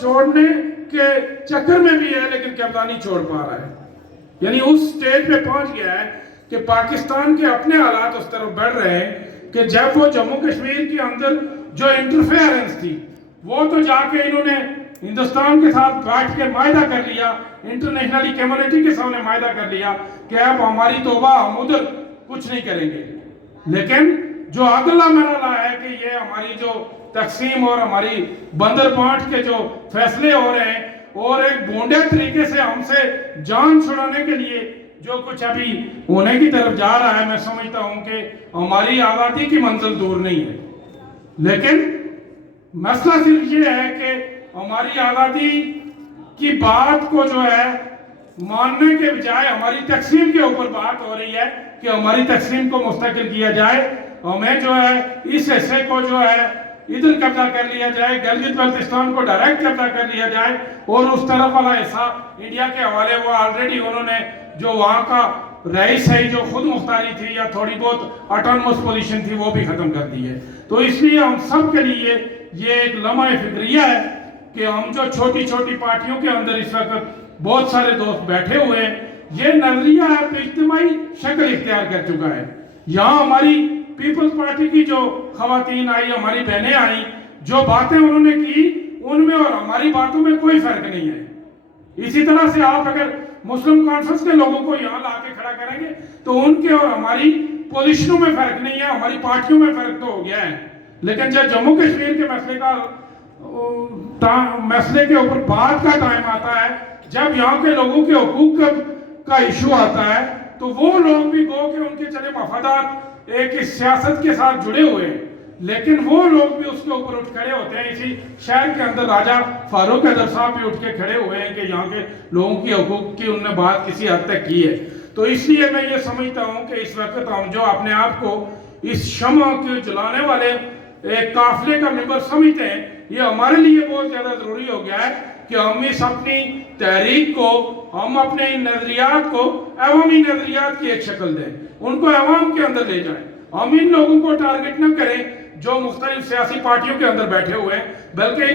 چھوڑنے کے چکر میں بھی ہے لیکن قبضہ نہیں چھوڑ پا رہا ہے. یعنی اس سٹیج پہ پہنچ گیا ہے کہ پاکستان کے اپنے حالات اس طرف بڑھ رہے ہیں کہ جب وہ جموں کشمیر کے اندر جو انٹرفیئرنس تھی وہ تو جا کے انہوں نے ہندوستان کے ساتھ بیٹھ کے معاہدہ کر لیا, انٹرنیشنلی کمیونٹی کے سامنے معاہدہ کر لیا کہ اب ہماری توبہ ہم ادھر کچھ نہیں کریں گے. لیکن جو اگلا مرحلہ ہے کہ یہ ہماری جو تقسیم اور ہماری بندر بانٹ کے جو فیصلے ہو رہے ہیں اور ایک بونڈے طریقے سے ہم سے جان چھڑانے کے لیے جو کچھ ابھی ہونے کی طرف جا رہا ہے, میں سمجھتا ہوں کہ ہماری آزادی کی منزل دور نہیں ہے. لیکن مسئلہ صرف یہ ہے کہ ہماری آزادی کی بات کو جو ہے ماننے کے بجائے ہماری تقسیم کے اوپر بات ہو رہی ہے کہ ہماری تقسیم کو مستقل کیا جائے, ہمیں جو ہے اس حصے کو جو ہے ادھر قبضہ کر لیا جائے, گلگت بلتستان کو ڈائریکٹ قبضہ کر لیا جائے اور اس طرف والا حصہ انڈیا کے حوالے وہ آلریڈی انہوں نے جو وہاں کا رئیس ہے جو خود مختاری تھی یا تھوڑی بہت آٹونومس پوزیشن تھی وہ بھی ختم کر دی ہے. تو اس لیے ہم سب کے لیے یہ ایک لمحہ فکریہ ہے کہ ہم جو چھوٹی چھوٹی پارٹیوں کے اندر اس وقت بہت سارے دوست بیٹھے ہوئے ہیں, یہ نظریہ اب اجتماعی شکل اختیار کر چکا ہے. یہاں ہماری پیپلز پارٹی کی جو خواتین آئی, ہماری بہنیں آئیں, جو باتیں انہوں نے کی ان میں اور ہماری باتوں میں کوئی فرق نہیں ہے. اسی طرح سے آپ اگر مسلم کانفرنس کے لوگوں کو یہاں لا کے کھڑا کریں گے تو ان کے اور ہماری پوزیشنوں میں فرق نہیں ہے, ہماری پارٹیوں میں فرق تو ہو گیا ہے. لیکن جب جموں کشمیر کے مسئلے کے اوپر بات کا ٹائم آتا ہے, جب یہاں کے لوگوں کے حقوق کا ایشو آتا ہے, تو وہ لوگ بھی گو کہ ان کے چلے مفادات ایک اس سیاست کے ساتھ جڑے ہوئے ہیں, لیکن وہ لوگ بھی اس کے اوپر اٹھ کھڑے ہوتے ہیں. اسی شہر کے اندر راجہ فاروق حیدر صاحب بھی اٹھ کے کھڑے ہوئے ہیں کہ یہاں کے لوگوں کی حقوق کی انہوں نے بات کسی حد تک کی ہے. تو اس لیے میں یہ سمجھتا ہوں کہ اس وقت ہم جو اپنے آپ کو اس شمع کے جلانے والے ایک قافلے کا ممبر سمجھتے ہیں, یہ ہمارے لیے بہت زیادہ ضروری ہو گیا ہے کہ ہم اس اپنی تحریک کو, ہم اپنے نظریات کو عوامی نظریات کی ایک شکل دیں, ان کو عوام کے اندر لے جائیں. ہم ان لوگوں کو ٹارگٹ نہ کریں جو مختلف سیاسی پارٹیوں کے اندر بیٹھے ہوئے ہیں, بلکہ